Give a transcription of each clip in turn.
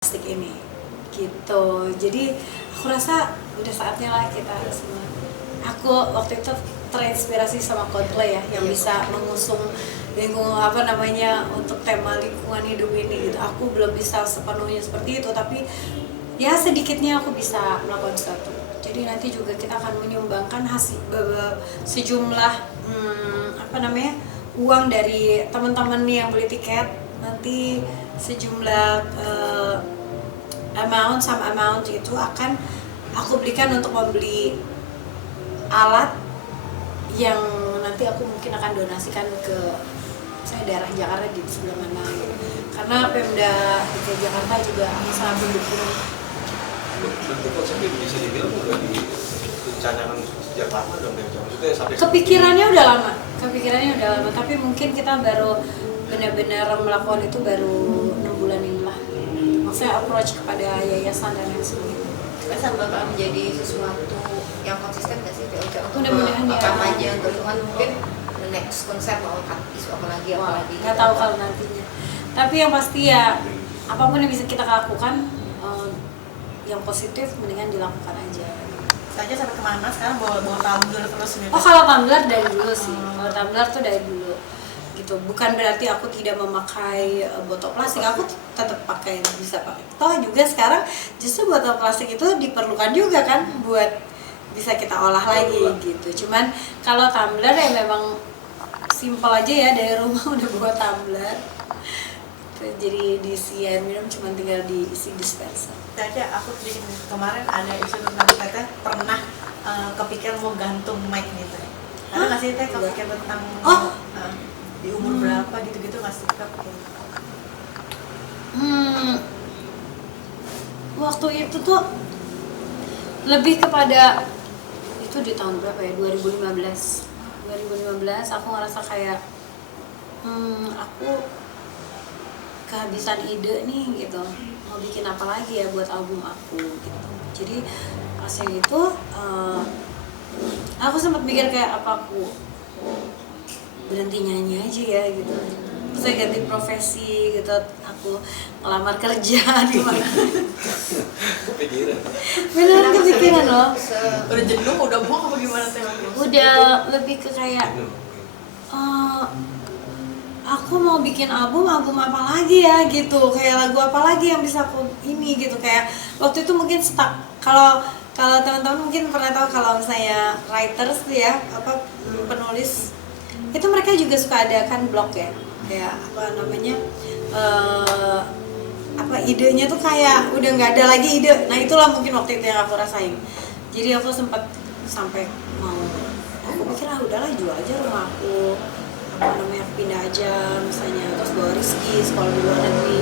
plastik ini gitu. Jadi aku rasa udah saatnya lah kita semua. Aku waktu itu terinspirasi sama Coldplay ya, yang bisa mengusung lingkungan untuk tema lingkungan hidup ini gitu. Aku belum bisa sepenuhnya seperti itu, tapi ya sedikitnya aku bisa melakukan sesuatu. Jadi nanti juga kita akan menyumbangkan hasil sejumlah uang dari teman-teman yang beli tiket, nanti sejumlah amount itu akan aku berikan untuk membeli alat yang nanti aku mungkin akan donasikan ke daerah Jakarta di sebelah mana gitu. Karena Pemda DKI Jakarta juga sangat mendukung. Bentuk konsepnya bisa dibilang udah direncanakan sejak lama dong, maksudnya sampai Kepikirannya udah lama, tapi mungkin kita baru benar-benar melakukan itu baru 6 bulan ini lah. Maksudnya approach kepada yayasan dan yang sebagainya. Masa bakal menjadi sesuatu yang konsisten nggak sih untuk Mudah-mudahan ya. kampanye untuk lingkungan, mungkin the next konsep mau isu apalagi Nggak tahu kalau nantinya. Tapi yang pasti ya apapun yang bisa kita lakukan yang positif mendingan dilakukan aja. Saja sampai kemana sekarang bawa tumbler terus gitu. Oh, kalau tumbler dari dulu sih. Kalau tumbler tuh dari dulu gitu. Bukan berarti aku tidak memakai botol plastik, aku tetap bisa pakai. Toh juga sekarang justru botol plastik itu diperlukan juga kan buat bisa kita olah lagi gitu. Cuman kalau tumbler ya memang simpel aja ya, dari rumah udah bawa tumbler. Jadi diisi air minum cuma tinggal diisi dispenser. Saja aku sedikit kemarin ada isu tentang teteh pernah kepikiran mau gantung mic gitu. Ada nggak sih teh kepikiran tentang di umur berapa gitu-gitu nggak sih kepikiran? Waktu itu tuh lebih kepada itu di tahun berapa ya, 2015 aku ngerasa kayak aku kehabisan ide nih gitu, mau bikin apa lagi ya buat album aku gitu. Jadi pas yang itu aku sempat mikir kayak apa aku berhenti nyanyi aja ya gitu. Terus saya ganti profesi gitu, aku ngelamar kerja di mana. Beneran kepikiran loh. Udah jenuh, udah mau apa gimana teh? Udah lebih ke kayak aku mau bikin album apa lagi ya gitu, kayak lagu apa lagi yang bisa aku ini gitu. Kayak waktu itu mungkin stuck. Kalau teman-teman mungkin pernah tahu kalau misalnya writers tuh ya, penulis itu mereka juga suka ada kan blog ya, kayak idenya tuh kayak udah nggak ada lagi ide. Nah itulah mungkin waktu itu yang aku rasain. Jadi aku sempat sampai aku pikir udahlah jual aja rumah aku, pindah aja misalnya, terus bawa Rizky sekolah di luar negeri,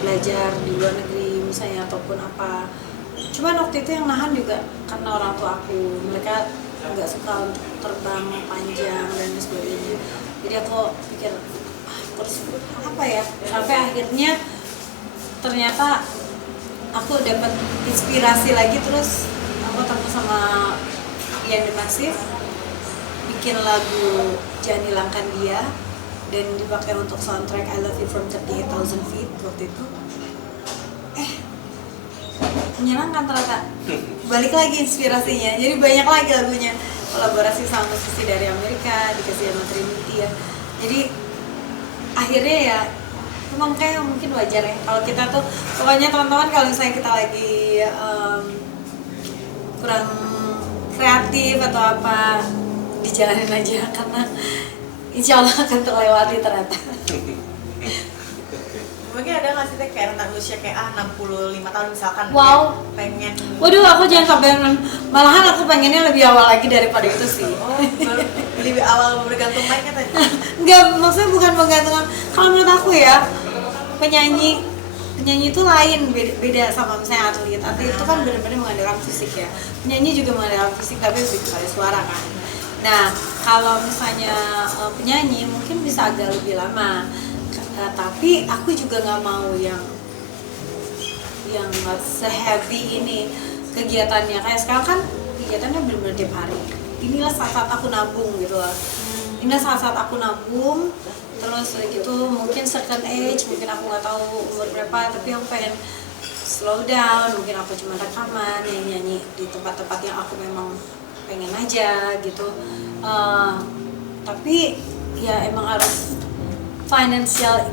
belajar di luar negeri misalnya, ataupun apa. Cuman waktu itu yang nahan juga karena orang tua aku, mereka nggak suka untuk terbang panjang dan sebagainya. Jadi aku pikir terus apa ya, sampai akhirnya ternyata aku dapat inspirasi lagi. Terus aku ketemu sama Ian The Massive, bikin lagu Jangan Hilangkan Dia dan dipakai untuk soundtrack I Love You From 38,000 Feet waktu itu. Menyenangkan ternyata. Balik lagi inspirasinya, jadi banyak lagi lagunya, kolaborasi sama musisi dari Amerika, dikasih sama Trinity ya. Jadi akhirnya ya memang kayak mungkin wajar ya kalau kita tuh, pokoknya teman-teman kalau misalnya kita lagi kurang kreatif atau apa, dijalanin aja karena insya Allah akan terlewati ternyata. Mungkin ada nggak sih teh kayak rentang usia kayak 65 tahun misalkan, Wow. pengen. Waduh, aku jangan sampai, malahan aku pengennya lebih awal lagi daripada itu sih. Baru lebih awal bergantung mic kan tadi. Enggak, maksudnya bukan penggantungan. Kalau menurut aku ya, penyanyi itu lain, beda sama misalnya atlet itu kan benar-benar mengandalkan fisik ya. Penyanyi juga mengandalkan fisik tapi lebih kepada suara kan. Nah kalau misalnya penyanyi mungkin bisa agak lebih lama, tapi aku juga nggak mau yang se-heavy ini kegiatannya. Kayak sekarang kan kegiatannya benar-benar tiap hari. Inilah saat aku nabung gitu lah. Inilah saat aku nabung. Terus gitu mungkin certain age, mungkin aku nggak tahu umur berapa, tapi aku pengen slow down, mungkin aku cuma rekaman, nyanyi di tempat-tempat yang aku memang pengen aja gitu. Tapi ya emang harus financial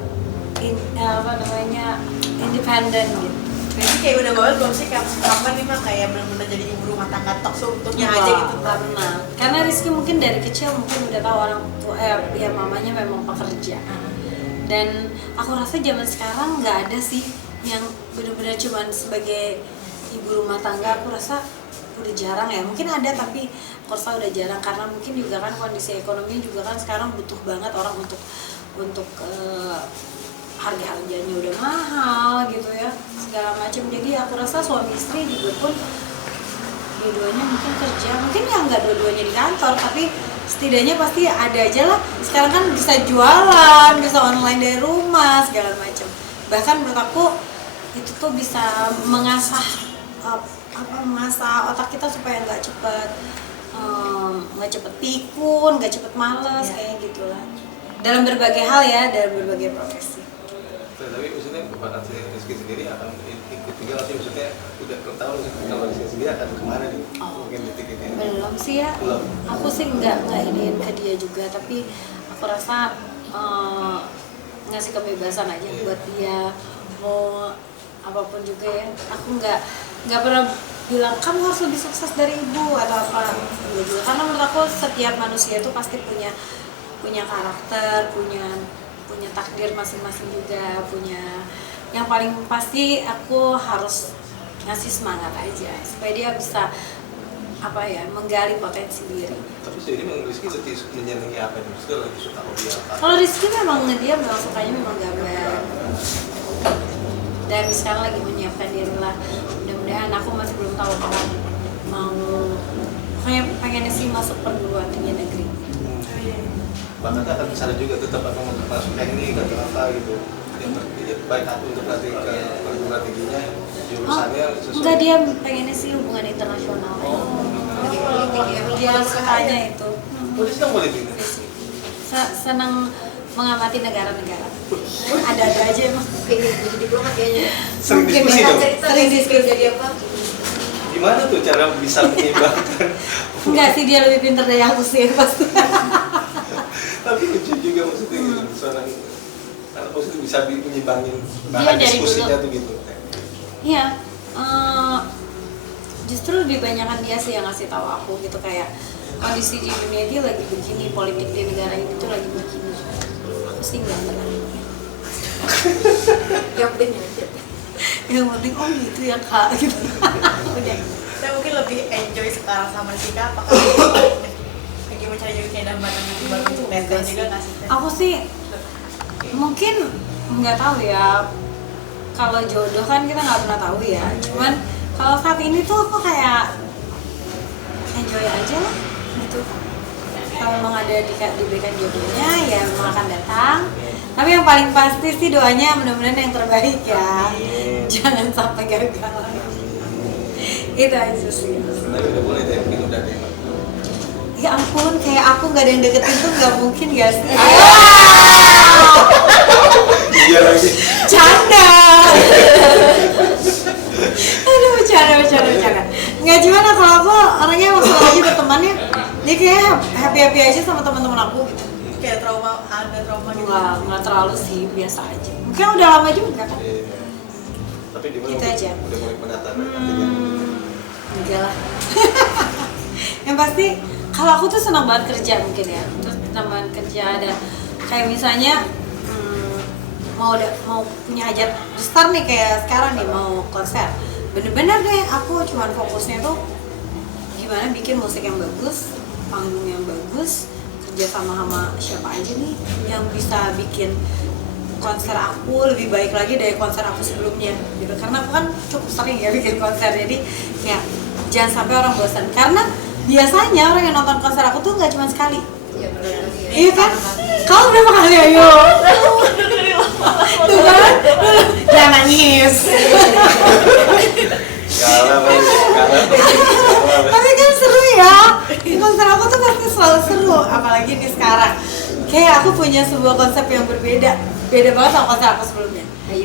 independent gitu. Berarti kayak udah banget belum sih kapan nih mah kayak benar-benar jadi ibu rumah tangga tok seutuhnya aja gitu. Karena Rizky mungkin dari kecil mungkin udah tahu orang tua ya mamanya memang pekerja. Dan aku rasa zaman sekarang nggak ada sih yang benar-benar cuman sebagai ibu rumah tangga. Aku rasa udah jarang ya, mungkin ada tapi aku rasa udah jarang karena mungkin juga kan kondisi ekonomi juga kan sekarang butuh banget orang untuk harga-harganya udah mahal gitu ya, segala macam. Jadi aku rasa suami istri juga pun dua-duanya mungkin kerja, mungkin ya nggak dua-duanya di kantor, tapi setidaknya pasti ada aja lah. Sekarang kan bisa jualan, bisa online dari rumah, segala macam. Bahkan menurut aku itu tuh bisa mengasah otak kita supaya nggak cepet pikun, nggak cepet males kayak gitulah. Dalam berbagai hal ya, dalam berbagai profesi. Tapi maksudnya bapak Rizky sendiri akan ikut juga nanti, maksudnya udah tahu kalau Rizky sendiri akan kemana nih? Mungkin titik ini. Belum sih ya. Belum. Aku sih nggak iniin ke dia juga, tapi aku rasa ngasih kebebasan aja buat dia mau apapun juga ya. Aku nggak pernah bilang kamu harus lebih sukses dari ibu atau apa gitu. Karena menurut aku setiap manusia itu pasti punya karakter, punya takdir masing-masing juga, punya yang paling pasti aku harus ngasih semangat aja supaya dia bisa menggali potensi diri. Tapi sendiri memang Rizky lebih menyenangi apa nih? Rizky lagi suka hobi apa? Kalau Rizky memang sukanya memang gambar, dan sekarang lagi menyiapkan diri lah. Mudah-mudahan aku masih belum tahu kapan mau, pengennya sih masuk perguruan tinggi negeri. Bahkan akan kesana juga, tetap akan masuk teknik atau apa gitu. Yang baik aku untuk nanti ke perguruan tingginya jurusannya sesuai. Enggak, dia pengennya sih hubungan internasional. Dia sukanya itu. Polisi kan politik. Senang mengamati negara-negara. Ada aja emang. Pengen jadi diplomat kayaknya. Sering Mungkin diskusi ya. dong. Sering diskusi. jadi apa? Gimana tuh cara bisa menyeimbangkan? Enggak sih, dia lebih pintar dari aku sih pasti. Tapi lucu juga maksudnya gitu. Seorang karena positif bisa menyimbangin Dia bahan dari diskusinya dulu. tuh gitu. Iya, justru lebih banyakan dia sih yang ngasih tahu aku gitu, kayak kondisi di dunia dia lagi begini, politik di negara ini tuh lagi begini. Aku sih nggak pernah. Yang penting aja. Yang penting gitu ya kak gitu. Udah. Saya mungkin lebih enjoy sekarang sama Rizka, apakah lagi mencari juga kayak dambatan yang baru untuk Tete juga nggak sih? Teh? Aku sih mungkin nggak tahu ya, kalau jodoh kan kita nggak pernah tahu ya. Cuman kalau saat ini tuh aku kayak enjoy aja lah gitu. Kalau memang ada diberikan jodohnya ya memang akan datang. Tapi yang paling pasti sih doanya mudah-mudahan yang terbaik ya. Jangan sampai gagal. Itu aja sih. Tapi udah boleh deh, mungkin udah deh. Ya ampun, kayak aku nggak ada yang deketin tuh nggak mungkin gak sih? Iya lagi. Canda. Aduh, bercanda. Nggak, gimana kalau aku orangnya waktu lagi bertemannya dia kayak happy aja sama teman-teman aku gitu. Kayak ada trauma gitu. Nggak terlalu sih, biasa aja. Mungkin udah lama juga kan. Iya. Tapi di mana Gitu aja. udah mulai pendataan artinya. Enggak lah. Yang pasti kalau aku tuh senang banget kerja mungkin ya. Terus senang banget kerja, dan kayak misalnya mau punya hajat besar nih kayak sekarang nih mau konser. Bener-bener deh aku cuman fokusnya tuh gimana bikin musik yang bagus, panggung yang bagus, kerja sama siapa aja nih yang bisa bikin konser aku lebih baik lagi dari konser aku sebelumnya gitu. Karena aku kan cukup sering ya bikin konser, jadi ya jangan sampai orang bosan. Karena biasanya orang yang nonton konser aku tuh nggak cuma sekali. Iya benar. Iya kan? Kamu berapa kali ayo? Tuh kan? Jangan nangis. Kalah. Tapi kan seru ya. Konser aku tuh pasti selalu seru, apalagi di sekarang. Kayak aku punya sebuah konsep yang berbeda, beda banget sama konser aku sebelumnya.